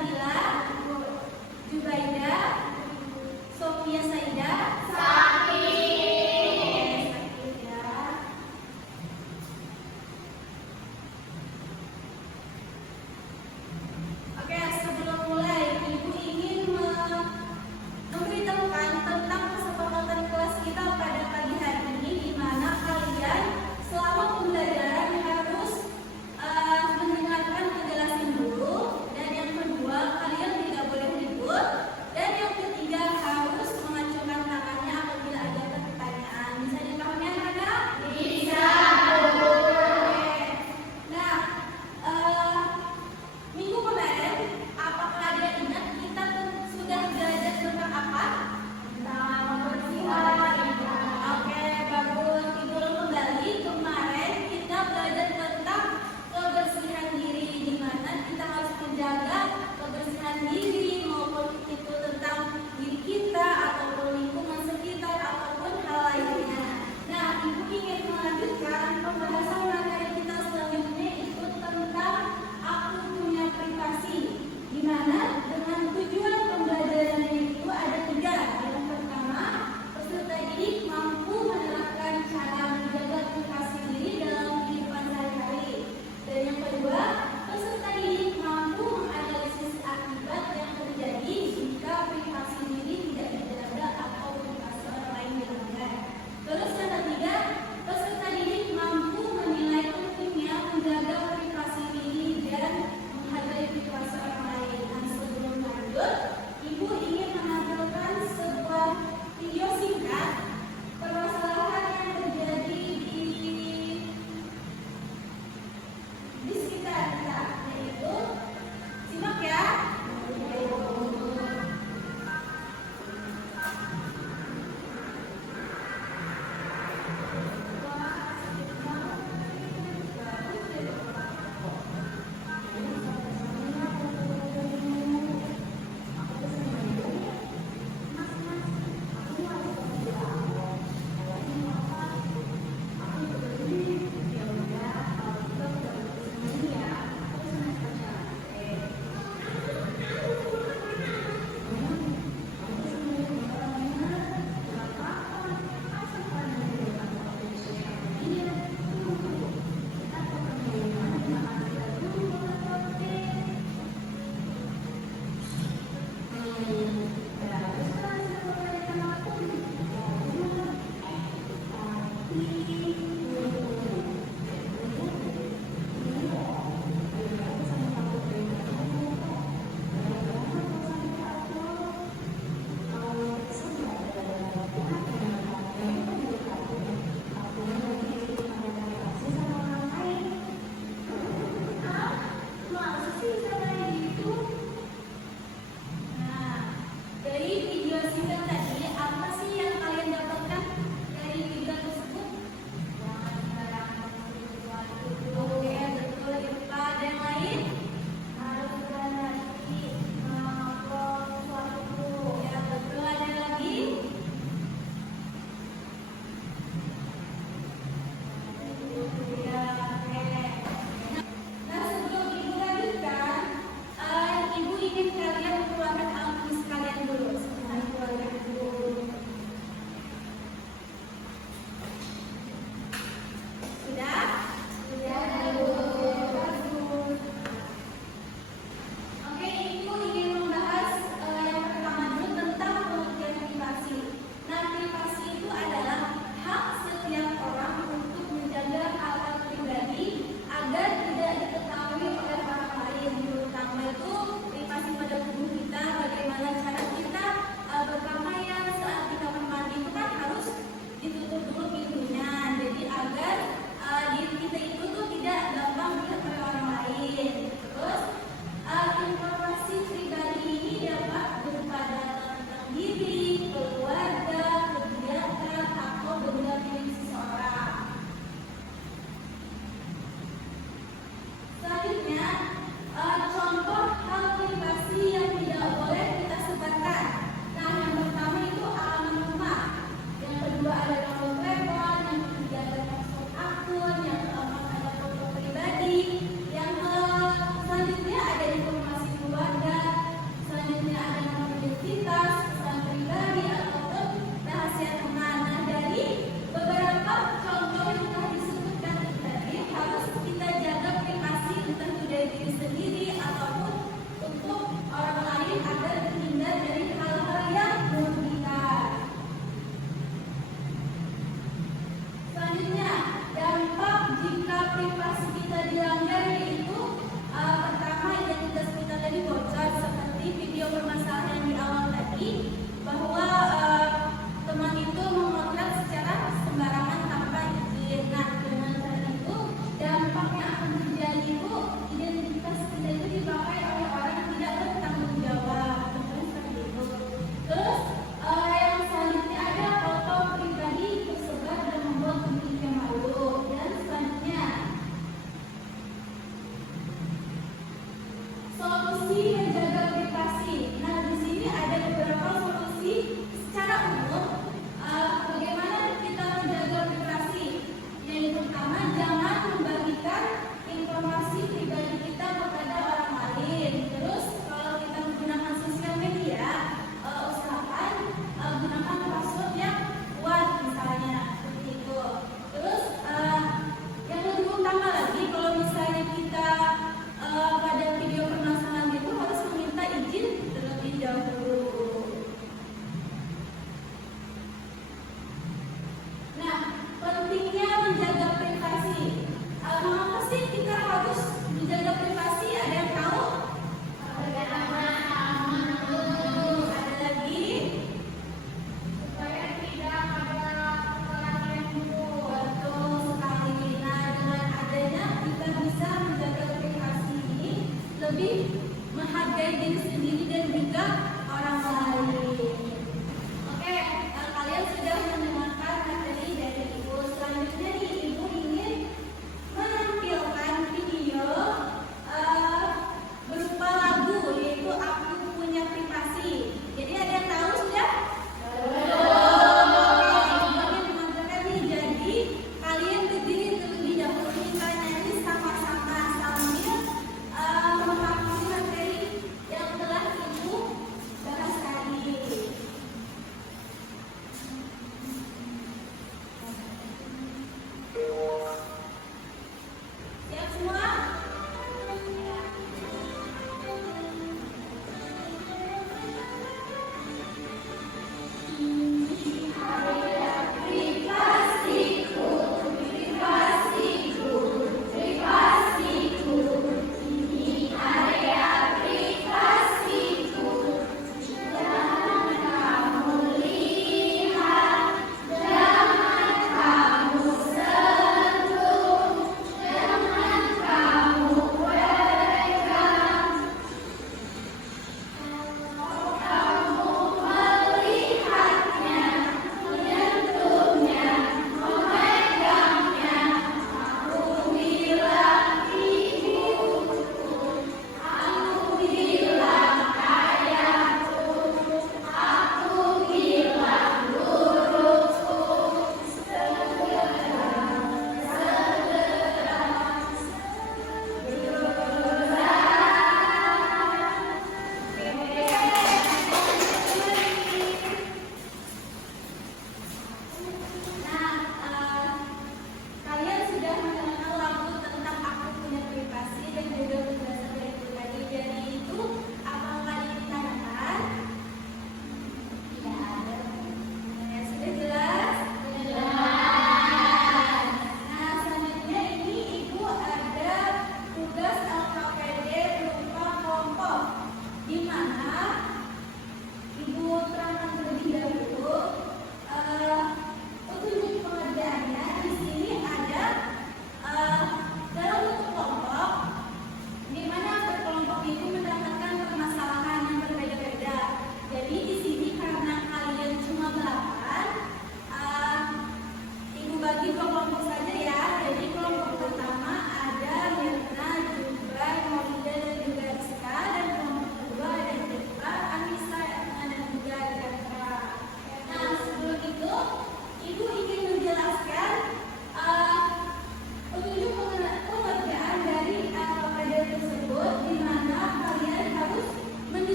Nabila, Jubaida, Sofia Saida, peserta didik mampu menganalisis akibat yang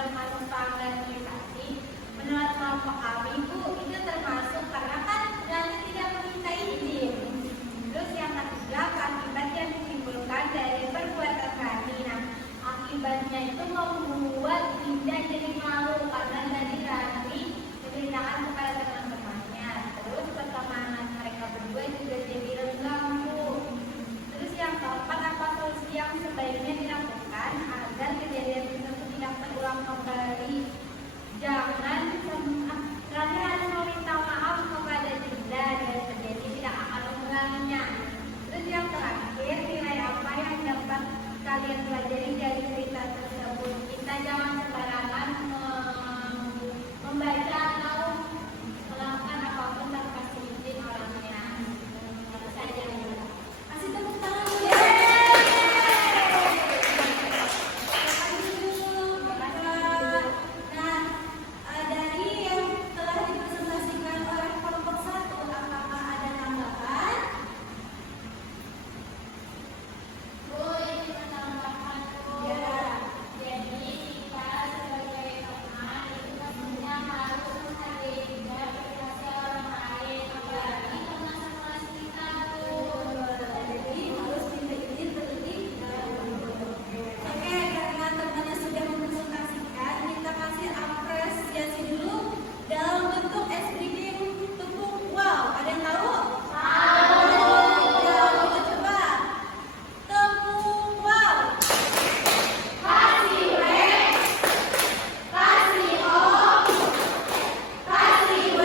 termasuk pelanggaran privasi? Menurut kelompok kami, Bu, itu termasuk karena kan nanti tidak meminta izin. Terus yang ketiga, akibat yang ditimbulkan dari perbuatan kami. Nah, akibatnya itu membuat Dinda jadi malu karena tadi Rani menceritakan kepada teman-temannya. Terus pertemanan mereka berdua juga jadi renggang, Bu. Terus yang keempat, apa solusi yang sebaiknya dilakukan agar kejadian tersebut tidak terulang kembali? Jangan Rani harus meminta maaf kepada Dinda dan terjadi tidak akan mengulanginya. Terus yang terakhir, nilai apa yang dapat kalian pelajari dari cerita tersebut? Kita jangan sembarangan membaca atau melakukan apapun tanpa izin orangnya. Itu saja. Kasih tepuk tangan. Nah, dari yang telah dipresentasikan oleh kelompok 1, apakah ada tanggapan? Bu, ini menambahkan, Bu. Ya. Jadi kita sebagai teman itu pastinya harus menghargai juga privasi orang lain, apalagi teman-teman kita, Bu. Jadi harus minta izin terlebih dahulu. Oke, karena temannya sudah mempresentasikan, kita kasih apresiasi dulu dalam bentuk es krim tepung wow. Ada yang tahu? Ya, kita coba. Tepung wow. Kasih W, kasih O, kasih W.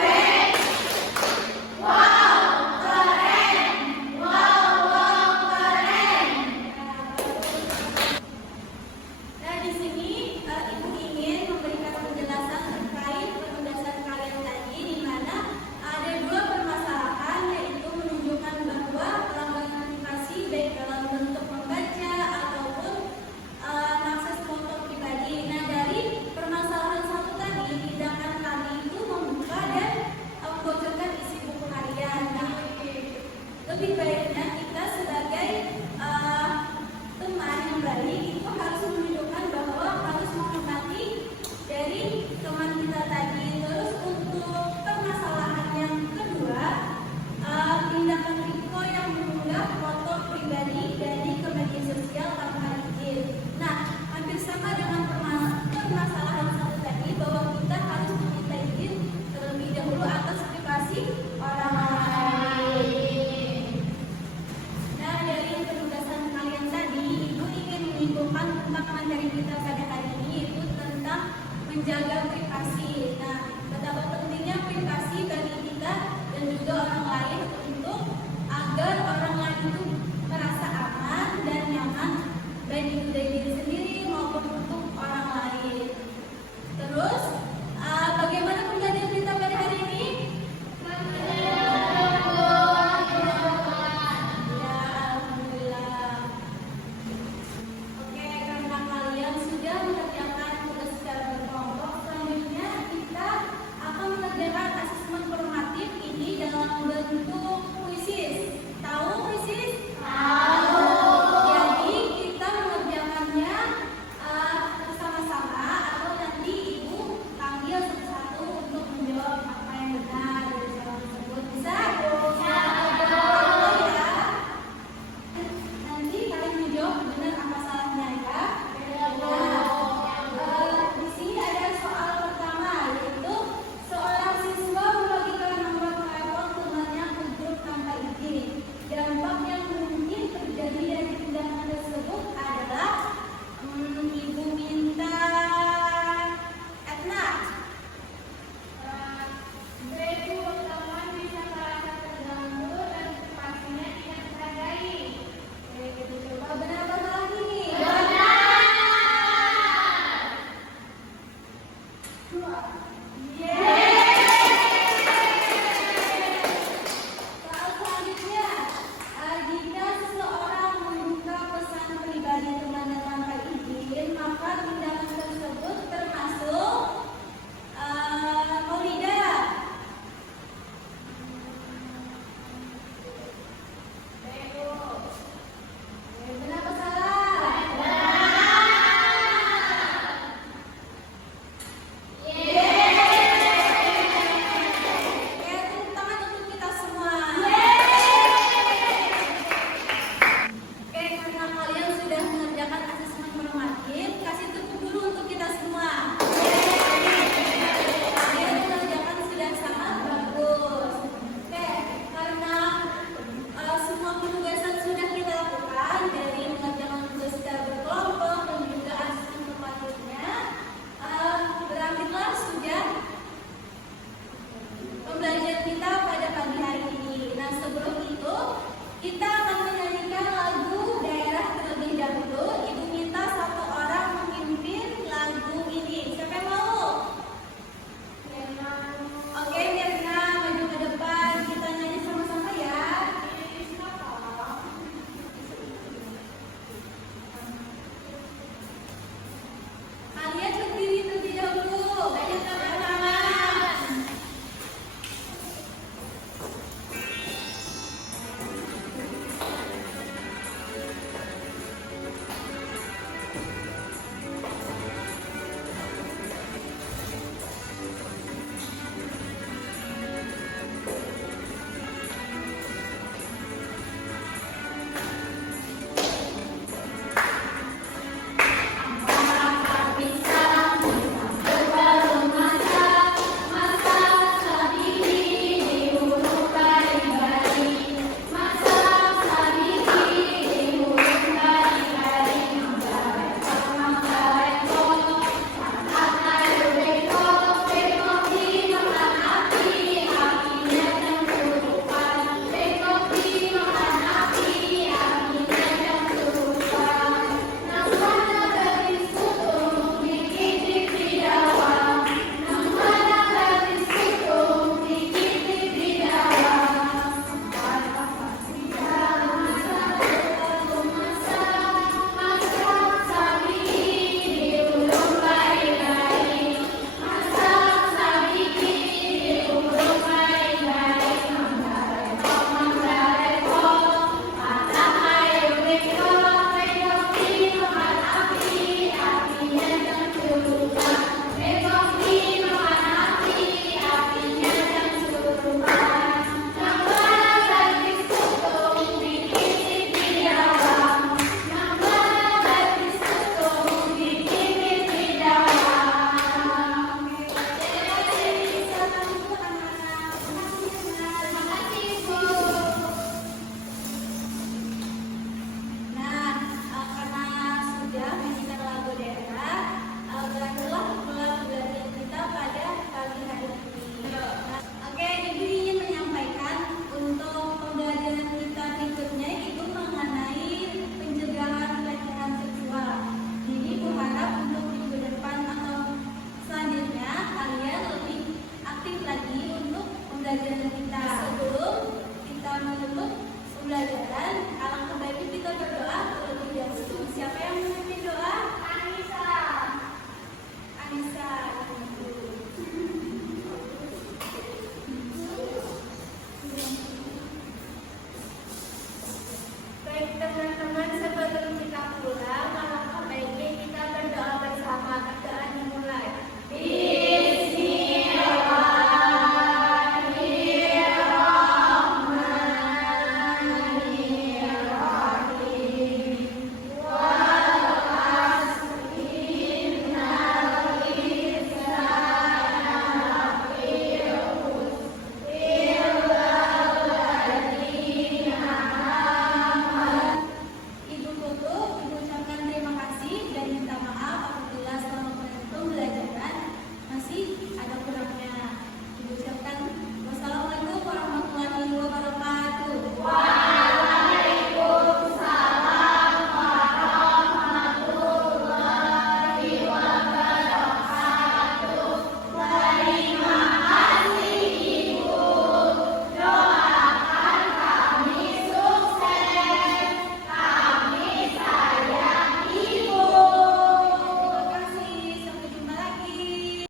Wow, keren. Wow, keren. Nah, di sini Ibu ingin memberikan penjelasan terkait penugasan kalian tadi, di mana ada dua permasalahan, yaitu menunjukkan bahwa pelanggaran privasi baik dalam bentuk membaca ataupun mengakses foto pribadi. Nah, dari permasalahan satu tadi, tindakan kami itu membuka dan membocorkan isi buku harian. Nah, lebih baiknya kita sebagai teman yang baik itu harus menunjukkan bahwa harus menghormati dari teman kita tadi. Terus untuk permasalahan yang kedua, tindakan Riko yang mengunggah foto pribadi dari ke media sosial tanpa izin. Nah, hampir sama dengan permasalahan satu tadi, bahwa kita harus meminta izin terlebih dahulu atas privasi orang lain. Nah, dari penugasan kalian tadi, Ibu ingin menyimpulkan tentang materi kita pada hari ini, yaitu tentang menjaga privasi. Nah, betapa pentingnya privasi bagi kita dan juga orang lain untuk agar orang lain itu merasa aman dan nyaman, baik itu dari diri sendiri maupun untuk orang lain. Terus, bagaimana pembelajaran kita pada hari ini? Ya, alhamdulillah. Oke, karena kalian sudah mengerjakan tugas secara berkelompok, selanjutnya kita akan mengerjakan asesmen formatif ini dalam bentuk kuisis. Tahu kuisis? Tahu. Jadi kita mengerjakannya bersama-sama, atau nanti Ibu panggil satu-satu untuk menjawab apa yang benar dari soal tersebut. Bisa? Bisa. Ya. Nanti kalian menjawab benar apa salahnya ya. Nah, di sini ada soal pertama, yaitu seorang siswa membagikan nomor telepon temannya ke grup tanpa izin. Dampak yang mungkin terjadi dari tindakan tersebut adalah Ibu minta Etna. Ibu teman bisa merasa terganggu dan pastinya tidak dihargai. Oke, kita coba benar apa salah ini? Benar. Yeay.